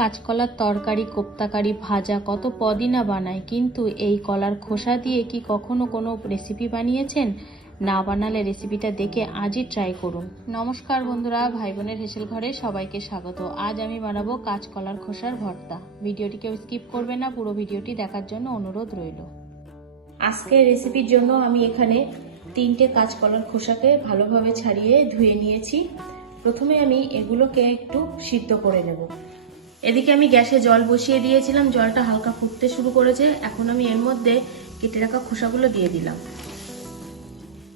কাঁচকলার তরকারি, কোপ্তাকারি, ভাজা কত পদই না বানায়, কিন্তু এই কলার খোসা দিয়ে কি কখনো কোনো রেসিপি বানিয়েছেন? না বানালে রেসিপিটা দেখে আজই ট্রাই করুন। নমস্কার বন্ধুরা, ভাই বোনের হেসেল ঘরে সবাইকে স্বাগত। আজ আমি বানাবো কাঁচকলার খোসার ভর্তা। ভিডিওটিকেও স্কিপ করবে না, পুরো ভিডিওটি দেখার জন্য অনুরোধ রইল। আজকের রেসিপির জন্য আমি এখানে 3টে কাঁচকলার খোসাকে ভালোভাবে ছাড়িয়ে ধুয়ে নিয়েছি। প্রথমে আমি এগুলোকে একটু সিদ্ধ করে নেব। এদিকে আমি গ্যাসে জল বসিয়ে দিয়েছিলাম, জলটা হালকা ফুটতে শুরু করেছে। এখন আমি এর মধ্যে কেটে রাখা খোসাগুলো দিয়ে দিলাম,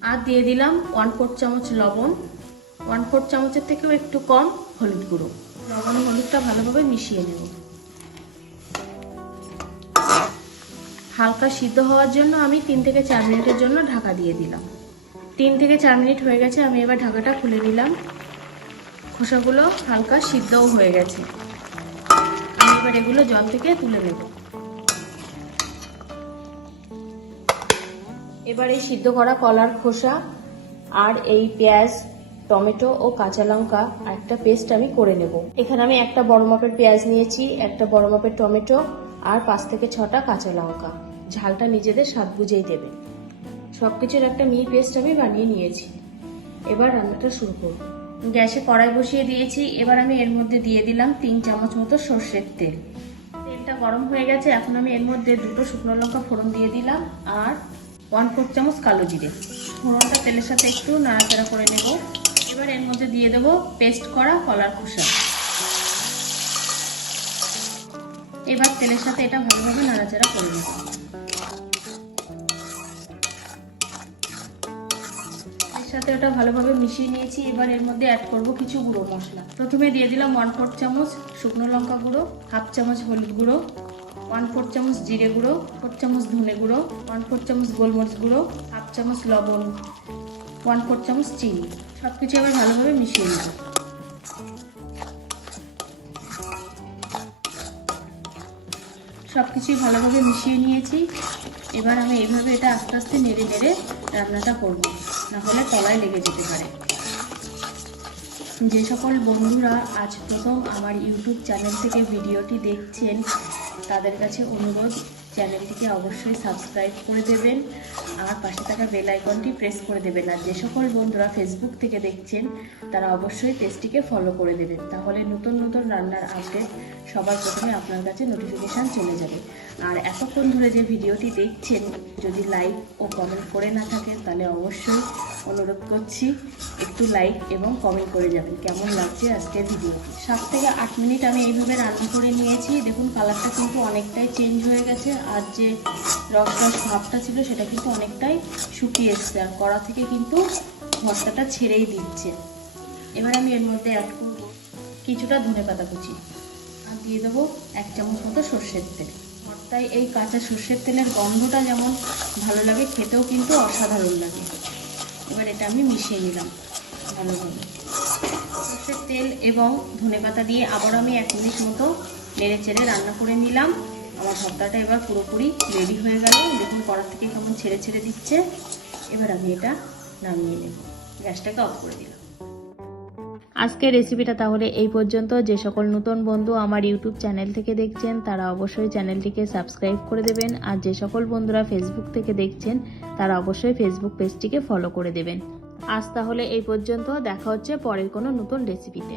আর দিয়ে দিলাম 1/4 চামচ লবণ, 1/4 চামচের থেকেও একটু কম হলুদ গুঁড়ো। লবণ হলুদটা ভালোভাবে মিশিয়ে নেব। হালকা সিদ্ধ হওয়ার জন্য আমি 3 থেকে 4 মিনিটের জন্য ঢাকা দিয়ে দিলাম। 3 থেকে 4 মিনিট হয়ে গেছে, আমি এবার ঢাকাটা খুলে নিলাম। খোসাগুলো হালকা সিদ্ধও হয়ে গেছে। আমি এবার এগুলো জল থেকে তুলে নেব। এবার এই সিদ্ধ করা কলার খোসা আর এই পেঁয়াজ, টমেটো ও কাঁচা লঙ্কা একটা পেস্ট আমি করে নেব। এখানে আমি একটা বড় মাপের পেঁয়াজ নিয়েছি, একটা বড় মাপের টমেটো আর 5 থেকে 6টা কাঁচা লঙ্কা। ঝালটা নিজেদের স্বাদ বুঝেই দেবে। সবকিছুর একটা মিহি পেস্ট আমি বানিয়ে নিয়েছি। এবার রান্নাটা শুরু করব। গ্যাসে কড়াই বসিয়ে দিয়েছি। এবার আমি এর মধ্যে দিয়ে দিলাম 3 চামচ মতো সর্ষের তেল। তেলটা গরম হয়ে গেছে। এখন আমি এর মধ্যে 2টো শুকনো লঙ্কা ফোড়ন দিয়ে দিলাম আর 1/4 চামচ কালো জিরে। ফোড়নটা তেলের সাথে একটু নাড়াচাড়া করে নেব। এবার এর মধ্যে দিয়ে দেবো পেস্ট করা কলার খোসা। এবার তেলের সাথে এটা ভালোভাবে নাড়াচাড়া করে নেব। সাথে ওটা ভালোভাবে মিশিয়ে নিয়েছি। এবার এর মধ্যে অ্যাড করব কিছু গুঁড়ো মশলা। প্রথমে দিয়ে দিলাম 1/4 চামচ শুকনো লঙ্কা গুঁড়ো, 1/2 চামচ হলুদ গুঁড়ো, 1/4 চামচ জিরে গুঁড়ো, 1/4 চামচ ধনে গুঁড়ো, 1/4 চামচ গোলমরিচ গুঁড়ো, 1/2 চামচ লবণ, 1/4 চামচ চিনি। সবকিছু এবার ভালোভাবে মিশিয়ে নেব। সবকিছুই ভালোভাবে মিশিয়ে নিয়েছি। এবার আমি এইভাবে এটা আস্তে আস্তে নেড়ে নেড়ে রান্নাটা করব, না হলে তলায় লেগে যেতে পারে। যে সকল বন্ধুরা আজ প্রথম আমার ইউটিউব চ্যানেল থেকে ভিডিওটি দেখছেন, তাদের কাছে অনুরোধ, চ্যানেলটিকে অবশ্যই সাবস্ক্রাইব করে দেবেন আর পাশে থাকা বেল আইকনটি প্রেস করে দেবেন। আর যে সকল বন্ধুরা ফেসবুক থেকে দেখছেন, তারা অবশ্যই পেজটিকে ফলো করে দেবেন। তাহলে নতুন নতুন রান্নার আপডেট সবার প্রথমে আপনার কাছে নোটিফিকেশান চলে যাবে। আর এতক্ষণ ধরে যে ভিডিওটি দেখছেন, যদি লাইক ও কমেন্ট করে না থাকেন, তাহলে অবশ্যই অনুরোধ করছি একটু লাইক এবং কমেন্ট করে যাবেন কেমন লাগছে আজকের ভিডিওটি। 7 থেকে 8 মিনিট আমি এইভাবে রান্না করে নিয়েছি। দেখুন কালারটা কিন্তু অনেকটাই চেঞ্জ হয়ে গেছে, আর যে রস ভাবটা ছিল সেটা কিন্তু অনেকটাই শুকিয়ে এসছে, আর কড়া থেকে কিন্তু ভর্তাটা ছেড়েই দিচ্ছে। এবার আমি এর মধ্যে অ্যাড করব কিছুটা ধনেপাতা কুচি, আর দিয়ে দেবো 1 চামচ মতো সর্ষের তেল। ভর্তায় এই কাঁচা সর্ষের তেলের গন্ধটা যেমন ভালো লাগে, খেতেও কিন্তু অসাধারণ লাগে। এবার এটা আমি মিশিয়ে নিলাম ভালোভাবে। সর্ষের তেল এবং ধনেপাতা দিয়ে আবার আমি 1 মিনিট মতো নেড়ে চেড়ে রান্না করে নিলাম। আমার ভর্তাটা এবার পুরোপুরি রেডি হয়ে গেল। দেখুন কড়া থেকে কেমন ছেড়ে ছেড়ে দিচ্ছে। এবার আমি এটা নামিয়ে নেব, গ্যাসটাকে অফ করে দিলাম। আজকের রেসিপিটা তাহলে এই পর্যন্ত। যে সকল নতুন বন্ধু আমার ইউটিউব চ্যানেল থেকে দেখছেন, তারা অবশ্যই চ্যানেলটিকে সাবস্ক্রাইব করে দেবেন। আর যে সকল বন্ধুরা ফেসবুক থেকে দেখছেন, তারা অবশ্যই ফেসবুক পেজটিকে ফলো করে দেবেন। আজ তাহলে এই পর্যন্ত, দেখা হচ্ছে পরের কোনো নতুন রেসিপিতে।